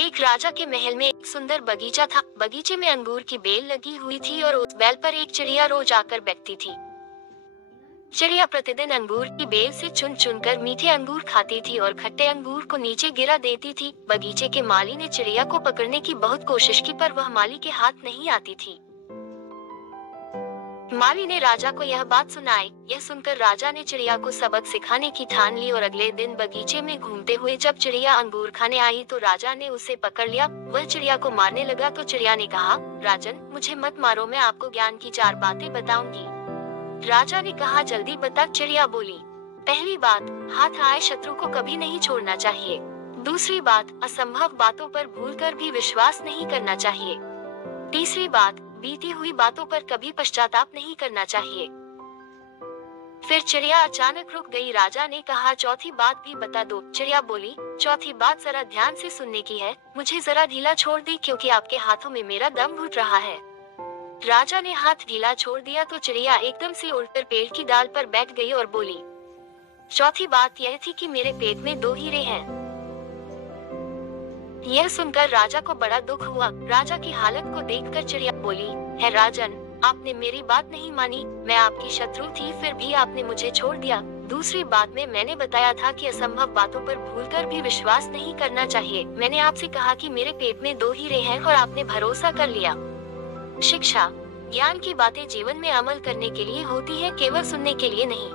एक राजा के महल में एक सुंदर बगीचा था। बगीचे में अंगूर की बेल लगी हुई थी और उस बेल पर एक चिड़िया रोज आकर बैठती थी। चिड़िया प्रतिदिन अंगूर की बेल से चुन चुनकर मीठे अंगूर खाती थी और खट्टे अंगूर को नीचे गिरा देती थी। बगीचे के माली ने चिड़िया को पकड़ने की बहुत कोशिश की, पर वह माली के हाथ नहीं आती थी। माली ने राजा को यह बात सुनाई। यह सुनकर राजा ने चिड़िया को सबक सिखाने की ठान ली और अगले दिन बगीचे में घूमते हुए जब चिड़िया अंगूर खाने आई तो राजा ने उसे पकड़ लिया। वह चिड़िया को मारने लगा तो चिड़िया ने कहा, राजन, मुझे मत मारो, मैं आपको ज्ञान की 4 बातें बताऊंगी। राजा ने कहा, जल्दी बता। चिड़िया बोली, पहली बात, हाथ आए शत्रु को कभी नहीं छोड़ना चाहिए। दूसरी बात, असंभव बातों पर भूलकर भी विश्वास नहीं करना चाहिए। तीसरी बात, बीती हुई बातों पर कभी पश्चाताप नहीं करना चाहिए। फिर चिड़िया अचानक रुक गई। राजा ने कहा, चौथी बात भी बता दो। चिड़िया बोली, चौथी बात जरा ध्यान से सुनने की है। मुझे जरा ढीला छोड़ दी क्योंकि आपके हाथों में मेरा दम घुट रहा है। राजा ने हाथ ढीला छोड़ दिया तो चिड़िया एकदम से उड़कर पेड़ की डाल पर बैठ गई और बोली, चौथी बात यह थी कि मेरे पेट में 2 हीरे हैं। यह सुनकर राजा को बड़ा दुख हुआ। राजा की हालत को देखकर चिड़िया बोली, है राजन, आपने मेरी बात नहीं मानी। मैं आपकी शत्रु थी, फिर भी आपने मुझे छोड़ दिया। दूसरी बात में मैंने बताया था कि असंभव बातों पर भूलकर भी विश्वास नहीं करना चाहिए। मैंने आपसे कहा कि मेरे पेट में 2 हीरे हैं और आपने भरोसा कर लिया। शिक्षा, ज्ञान की बातें जीवन में अमल करने के लिए होती है, केवल सुनने के लिए नहीं।